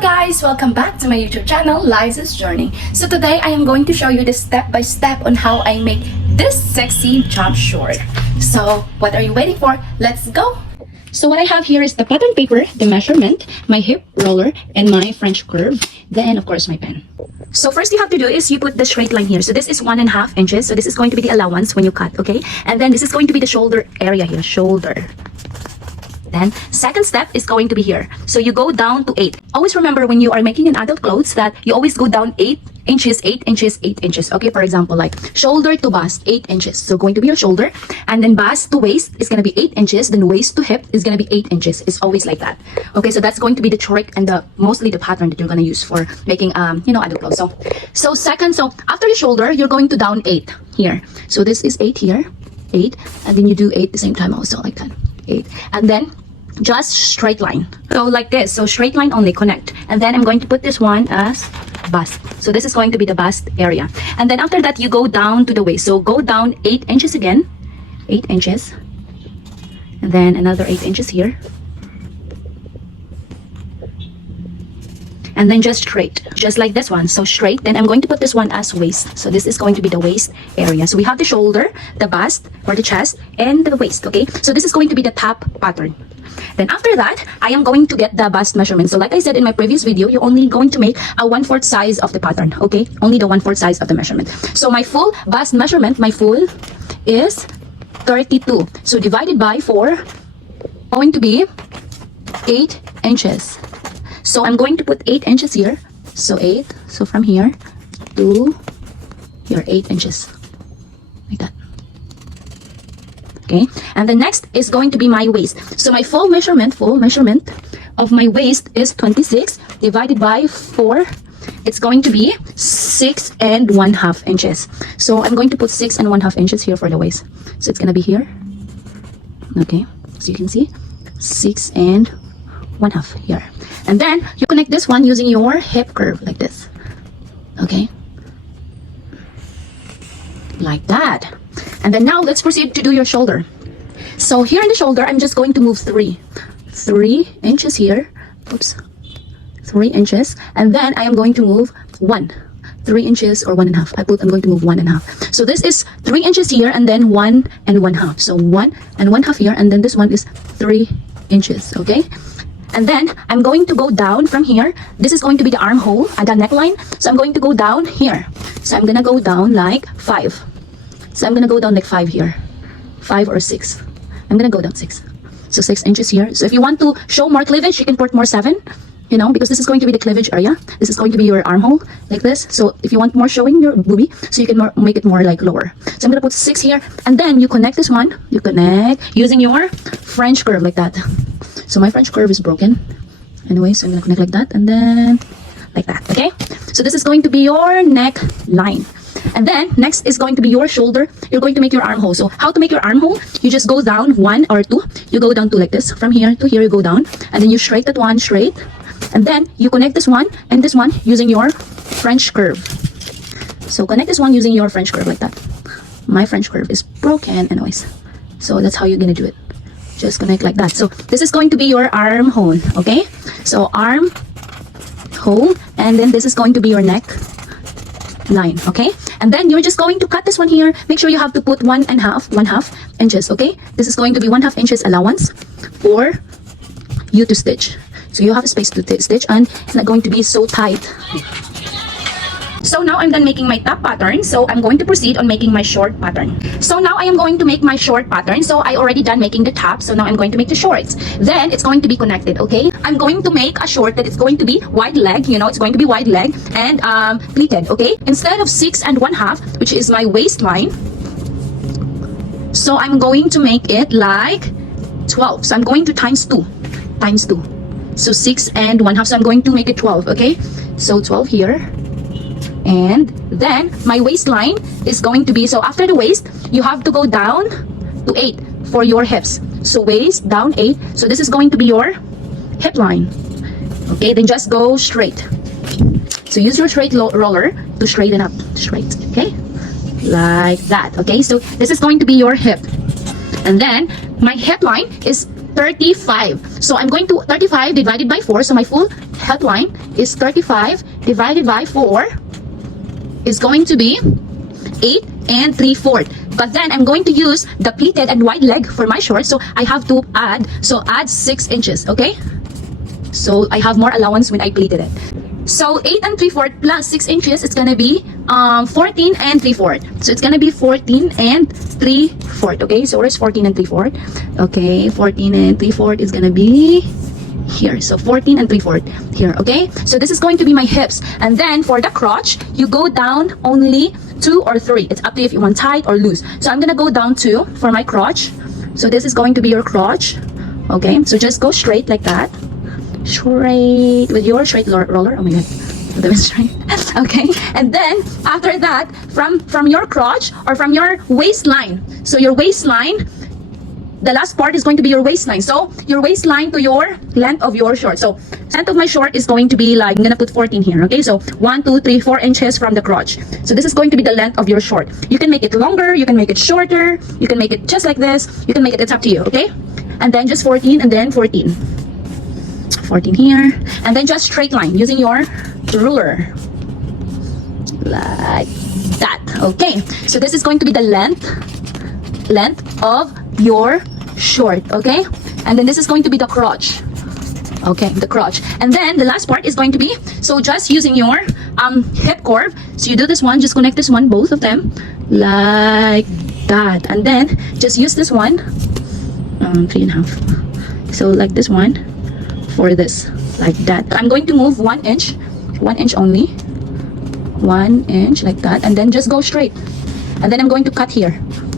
guys! Welcome back to my YouTube channel, Liza's Journey. So today I am going to show you the step-by-step on how I make this sexy jump short. So what are you waiting for? Let's go! So what I have here is the pattern paper, the measurement, my hip roller, and my French curve. Then of course my pen. So first you have to do is you put the straight line here. So this is 1.5 inches. So this is going to be the allowance when you cut, okay? And then this is going to be the shoulder area here, shoulder. Then second step is going to be here. So you go down to 8. Always remember when you are making an adult clothes that you always go down 8 inches, 8 inches, 8 inches. Okay, for example, like shoulder to bust, 8 inches. So going to be your shoulder. And then bust to waist is going to be 8 inches. Then waist to hip is going to be 8 inches. It's always like that. Okay, so that's going to be the trick and mostly the pattern that you're going to use for making, adult clothes. So after your shoulder, you're going to down 8 here. So this is 8 here, 8. And then you do 8 the same time also, like that. 8 and then just straight line, so like this. So straight line only, connect. And then I'm going to put this one as bust. So this is going to be the bust area. And then after that you go down to the waist. So go down 8 inches again, 8 inches, and then another 8 inches here, and then just straight, just like this one. So straight. Then I'm going to put this one as waist. So this is going to be the waist area. So we have the shoulder, the bust or the chest, and the waist. Okay, so this is going to be the top pattern. Then after that, I am going to get the bust measurement. So like I said in my previous video, you're only going to make a 1/4 size of the pattern. Okay, only the 1/4 size of the measurement. So my full bust measurement, my full is 32. So divided by 4, going to be 8 inches. So I'm going to put 8 inches here. So 8. So from here to here, 8 inches. Like that. Okay. And the next is going to be my waist. So my full measurement of my waist is 26 divided by 4. It's going to be 6 1/2 inches. So I'm going to put 6 1/2 inches here for the waist. So it's going to be here. Okay. So you can see 6 1/2 here. And then you connect this one using your hip curve like this. Okay. Like that. And then now let's proceed to do your shoulder. So here in the shoulder, I'm just going to move 3 inches here. Oops. 3 inches. And then I am going to move 3 inches or 1.5. I'm going to move 1.5. So this is 3 inches here and then 1 1/2. So 1 1/2 here, and then this one is 3 inches. Okay. And then I'm going to go down from here. This is going to be the armhole at the neckline. So I'm going to go down here. So I'm going to go down like 5. So I'm going to go down like 5 here. 5 or 6. I'm going to go down 6. So 6 inches here. So if you want to show more cleavage, you can put more 7. You know, because this is going to be the cleavage area. This is going to be your armhole like this. So if you want more showing your boobie, so you can make it more like lower. So I'm going to put 6 here. And then you connect this one. You connect using your French curve like that. So my French curve is broken. Anyway, so I'm going to connect like that. And then like that. Okay. So this is going to be your neck line. And then next is going to be your shoulder. You're going to make your armhole. So how to make your armhole? You just go down 1 or 2. You go down 2 like this. From here to here you go down. And then you straight that one straight. And then you connect this one and this one using your French curve. So connect this one using your French curve like that. My French curve is broken anyways. So that's how you're going to do it. Just connect like that. So this is going to be your armhole. Okay. So arm hole. And then this is going to be your neck line. Okay. And then you're just going to cut this one here. Make sure you have to put 1.5 inches. Okay. This is going to be 1/2 inches allowance for you to stitch. So you have space to stitch and it's not going to be so tight. So now I'm done making my top pattern. So I'm going to proceed on making my short pattern. So now I am going to make my short pattern. So I already done making the top. So now I'm going to make the shorts. Then it's going to be connected. Okay. I'm going to make a short that it's going to be wide leg. You know, it's going to be wide leg and pleated. Okay. Instead of 6 1/2, which is my waistline. So I'm going to make it like 12. So I'm going to times 2. So 6 1/2. So I'm going to make it 12. Okay. So 12 here. And then my waistline is going to be, so after the waist, you have to go down to 8 for your hips. So waist down 8. So this is going to be your hip line. Okay. Then just go straight. So use your straight roller to straighten up. Straight. Okay. Like that. Okay. So this is going to be your hip. And then my hip line is 35. So I'm going to 35 divided by 4. So my full headline is 35 divided by 4 is going to be 8 and 3/4. But then I'm going to use the pleated and wide leg for my short, so I have to add 6 inches, okay? So I have more allowance when I pleated it. So 8 and 3/4 plus 6 inches, it's gonna be 14 and 3/4. So it's gonna be 14 and 3/4, okay? So where's 14 and 3/4? Okay, 14 and 3/4 is gonna be here. So 14 and 3/4 here, okay? So this is going to be my hips. And then for the crotch, you go down only 2 or 3. It's up to you if you want tight or loose. So I'm gonna go down 2 for my crotch. So this is going to be your crotch, okay? So just go straight like that. Straight with your straight roller. Oh my god, that was straight. Okay, and then after that, from your crotch or from your waistline. So your waistline, the last part is going to be your waistline. So your waistline to your length of your short. So length of my short is going to be like, I'm gonna put 14 here. Okay, so 1, 2, 3, 4 inches from the crotch. So this is going to be the length of your short. You can make it longer, you can make it shorter, you can make it just like this, you can make it, it's up to you. Okay, and then just 14 and then 14 here, and then just straight line using your ruler like that. Okay, so this is going to be the length of your short, okay? And then this is going to be the crotch, okay, the crotch. And then the last part is going to be, so just using your hip curve, so you do this one, just connect this one, both of them like that, and then just use this one 3.5, so like this one for this, like that. I'm going to move 1 inch only, 1 inch like that, and then just go straight, and then I'm going to cut here.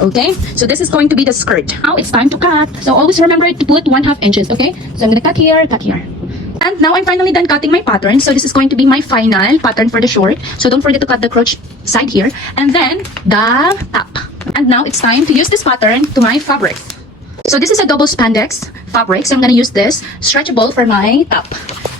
Okay, so this is going to be the skirt. Now it's time to cut. So always remember to put 1/2 inches. Okay, so I'm gonna cut here, and now I'm finally done cutting my pattern. So this is going to be my final pattern for the short. So don't forget to cut the crotch side here, and then the top. And now it's time to use this pattern to my fabric. So this is a double spandex fabric, so I'm gonna use this stretchable for my top.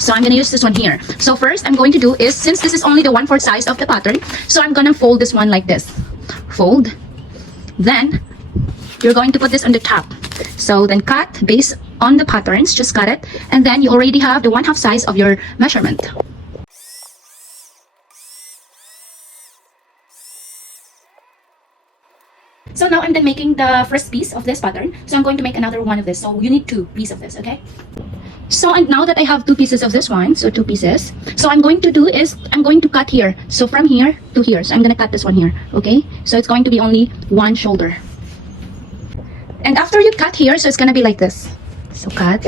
So I'm gonna use this one here. So first I'm going to do is, since this is only the 1/4 size of the pattern, so I'm gonna fold this one like this. Fold. Then you're going to put this on the top. So then cut based on the patterns, just cut it, and then you already have the 1/2 size of your measurement. So now I'm done making the first piece of this pattern. So I'm going to make another one of this. So you need 2 pieces of this, okay? So and now that I have 2 pieces of this one, so 2 pieces. So I'm going to do is, I'm going to cut here. So from here to here. So I'm gonna cut this one here, okay? So it's going to be only 1 shoulder. And after you cut here, so it's gonna be like this. So cut.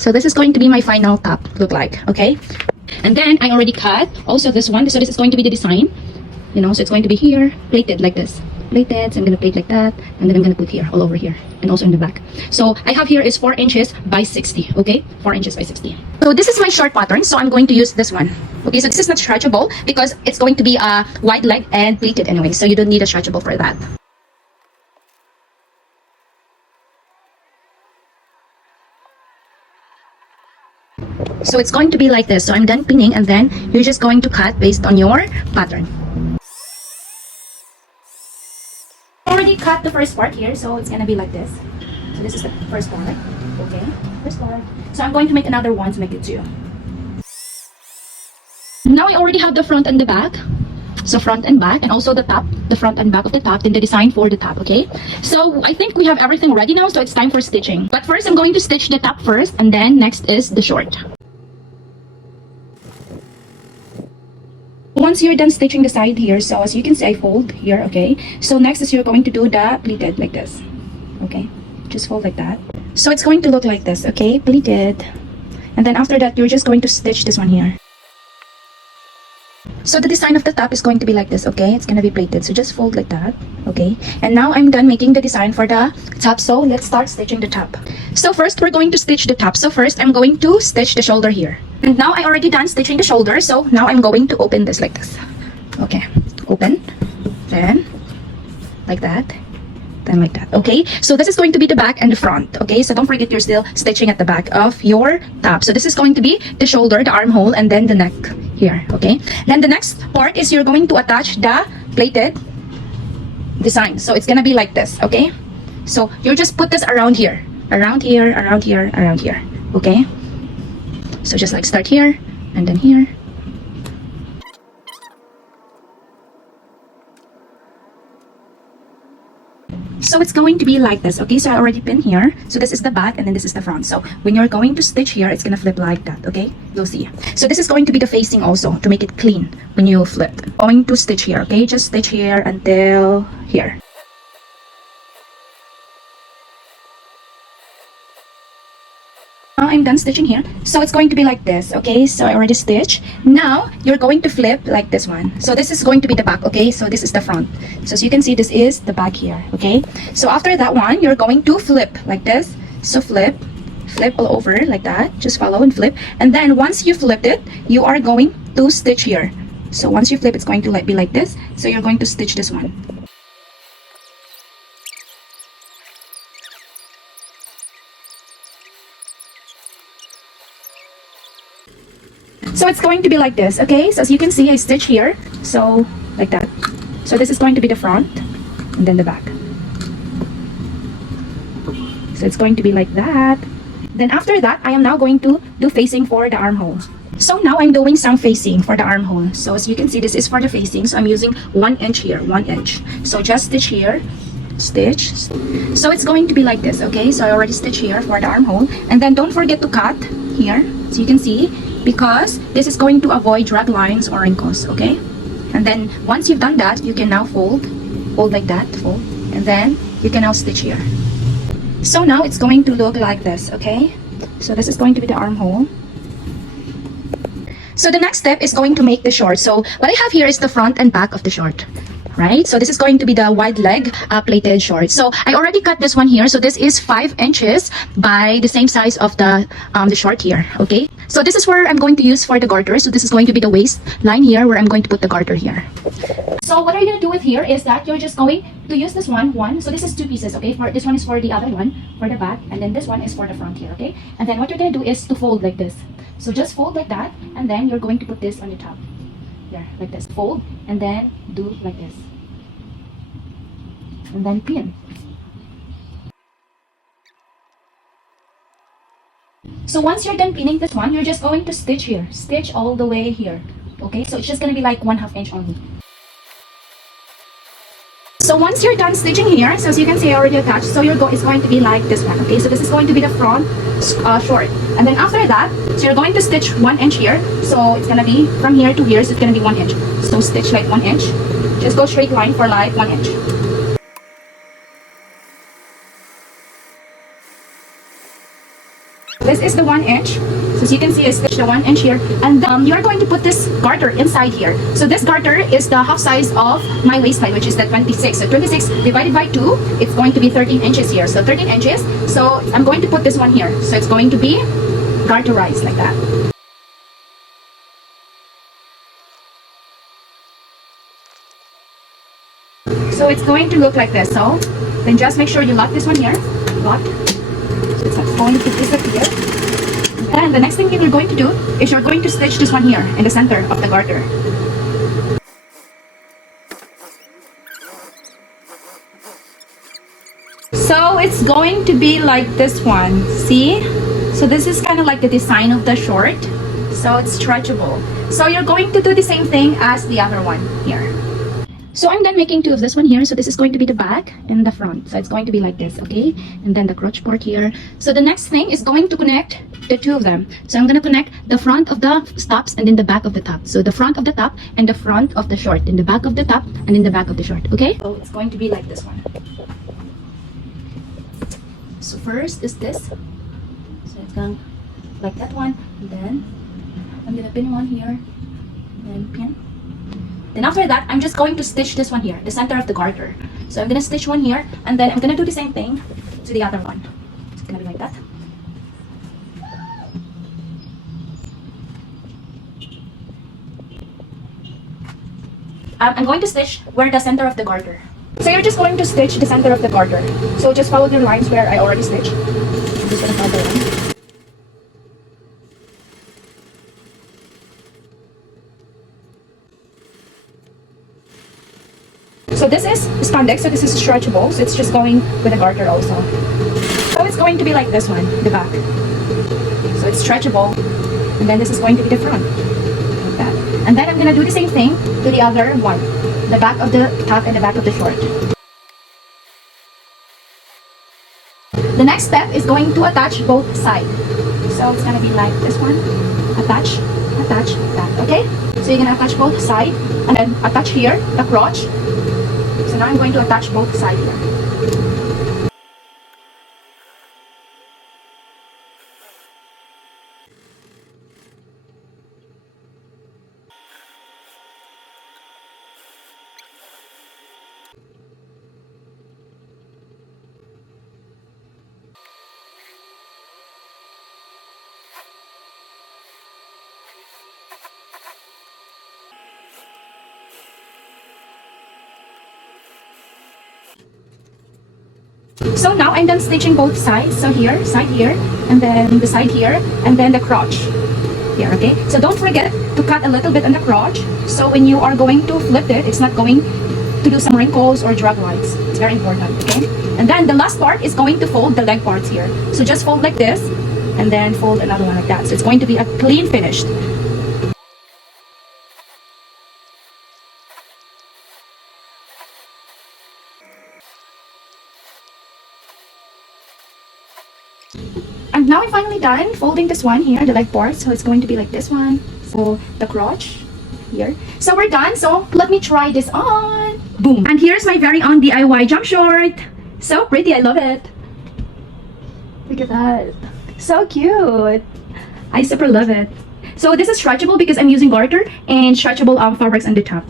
So this is going to be my final top look like, okay? And then I already cut also this one. So this is going to be the design, you know, so it's going to be here, plated like this. Plated, so I'm gonna plate like that, and then I'm gonna put here, all over here, and also in the back. So I have here is 4 inches by 60, okay? 4 inches by 60. So this is my short pattern, so I'm going to use this one. Okay, so this is not stretchable because it's going to be a wide leg and pleated anyway, so you don't need a stretchable for that. So it's going to be like this. So I'm done pinning, and then you're just going to cut based on your pattern. Already cut the first part here, so it's gonna be like this. So this is the first part, okay? First part. So I'm going to make another one to make it 2. Now I already have the front and the back. So front and back, and also the top, the front and back of the top, then the design for the top, okay? So I think we have everything ready now, so it's time for stitching. But first I'm going to stitch the top first, and then next is the short. Once you're done stitching the side here, so as you can see, I fold here, okay? So next is you're going to do the pleated like this, okay? Just fold like that. So it's going to look like this, okay? Pleated. And then after that, you're just going to stitch this one here. So the design of the top is going to be like this, okay? It's gonna be plated, so just fold like that, okay? And now I'm done making the design for the top, so let's start stitching the top. So first, we're going to stitch the top. So first, I'm going to stitch the shoulder here. And now I already done stitching the shoulder, so now I'm going to open this like this. Okay, open, then like that, then like that, okay? So this is going to be the back and the front, okay? So don't forget you're still stitching at the back of your top. So this is going to be the shoulder, the armhole, and then the neck here, okay? Then the next part is you're going to attach the plated design. So it's gonna be like this, okay? So you just put this around here, around here, around here, around here. Okay, so just like start here and then here. So it's going to be like this. Okay, so I already pinned here. So this is the back and then this is the front. So when you're going to stitch here, it's gonna flip like that. Okay, you'll see. So this is going to be the facing also to make it clean when you flip. Going to stitch here. Okay, just stitch here until here. Now I'm done stitching here. So it's going to be like this. Okay, so I already stitched. Now you're going to flip like this one. So this is going to be the back. Okay, so this is the front. So as you can see, this is the back here. Okay, so after that one, you're going to flip like this. So flip all over like that. Just follow and flip. And then once you flipped it, you are going to stitch here. So once you flip, it's going to be like this. So you're going to stitch this one. So it's going to be like this. Okay, so as you can see, I stitch here. So like that. So this is going to be the front and then the back. So it's going to be like that. Then after that, I am now going to do facing for the armhole. So now I'm doing some facing for the armhole. So as you can see, this is for the facing. So I'm using 1 inch here, 1 inch. So just stitch here, stitch. So it's going to be like this. Okay, so I already stitched here for the armhole. And then don't forget to cut here. So you can see, because this is going to avoid drag lines or wrinkles. Okay, and then once you've done that, you can now fold like that, fold, and then you can now stitch here. So now it's going to look like this. Okay, so this is going to be the armhole. So the next step is going to make the short. So what I have here is the front and back of the short. Right, so this is going to be the wide leg plated short. So I already cut this one here. So this is 5 inches by the same size of the short here. Okay, so this is where I'm going to use for the garter. So this is going to be the waist line here, where I'm going to put the garter here. So what are you going to do with here is that you're just going to use this one. So this is 2 pieces. Okay, for this one is for the other one for the back, and then this one is for the front here. Okay, and then what you're going to do is to fold like this. So just fold like that, and then you're going to put this on the top here like this. Fold and then do like this. And then pin. So once you're done pinning this one, you're just going to stitch here. Stitch all the way here. Okay, so it's just going to be like 1/2 inch only. So once you're done stitching here, so as you can see, I already attached. So it's going to be like this one. Okay, so this is going to be the front short. And then after that, so you're going to stitch 1 inch here. So it's going to be from here to here, so it's going to be 1 inch. So stitch like 1 inch. Just go straight line for like 1 inch. This is the 1 inch. So as you can see, I stitched the 1 inch here. And you're going to put this garter inside here. So this garter is the half size of my waistline, which is the 26. So 26 divided by 2, it's going to be 13 inches here. So 13 inches. So I'm going to put this one here. So it's going to be garterized like that. So it's going to look like this. So then just make sure you lock this one here. Lock. So it's going to disappear. And the next thing you're going to do is you're going to stitch this one here in the center of the garter. So it's going to be like this one. See? So this is kind of like the design of the short. So it's stretchable. So you're going to do the same thing as the other one here. So I'm done making 2 of this one here. So this is going to be the back and the front. So it's going to be like this, okay? And then the crotch part here. So the next thing is going to connect the 2 of them. So I'm going to connect the front of the tops and then the back of the top. So the front of the top and the front of the short. Then the back of the top and then the back of the short, okay? So it's going to be like this one. So first is this. So it's going like that one. And then I'm going to pin one here. And pin. Then after that, I'm just going to stitch this one here, the center of the garter. So I'm going to stitch one here, and then I'm going to do the same thing to the other one. It's going to be like that. I'm going to stitch where the center of the garter. So you're just going to stitch the center of the garter. So just follow the lines where I already stitched. I'm just going to follow the line. So this is spandex, so this is stretchable, so it's just going with the garter also. So it's going going to be like this one, the back. So it's stretchable. And then this is going to be the front. Like that. And then I'm gonna do the same thing to the other one. The back of the top and the back of the short. The next step is going to attach both sides. So it's gonna be like this one. Attach, attach, that. Okay? So you're gonna attach both sides and then attach here, the crotch. So now I'm going to attach both sides here. So now I'm done stitching both sides. So here, side here, and then the side here, and then the crotch here, okay? So don't forget to cut a little bit on the crotch. So when you are going to flip it, it's not going to do some wrinkles or drag lines. It's very important, okay? And then the last part is going to fold the leg parts here. So just fold like this, and then fold another one like that. So it's going to be a clean finished. And now I'm finally done folding this one here, the leg part. So it's going to be like this one. So the crotch here. So we're done. So let me try this on. Boom. And here's my very own DIY jump short. So pretty. I love it. Look at that. So cute. I super love it. So this is stretchable because I'm using garter and stretchable fabrics on the top.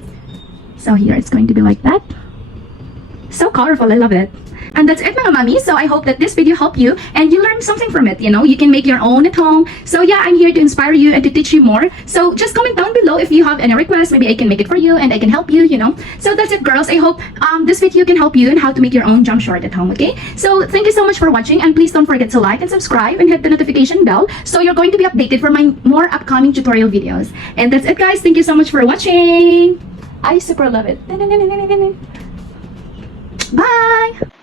So here it's going to be like that. So colorful. I love it. And that's it, mga mami. So I hope that this video helped you and you learned something from it. You know, you can make your own at home. So yeah, I'm here to inspire you and to teach you more. So just comment down below if you have any requests. Maybe I can make it for you and I can help you, you know. So that's it, girls. I hope this video can help you in how to make your own jump short at home, okay? So thank you so much for watching, and please don't forget to like and subscribe and hit the notification bell so you're going to be updated for my more upcoming tutorial videos. And that's it, guys. Thank you so much for watching. I super love it. Bye!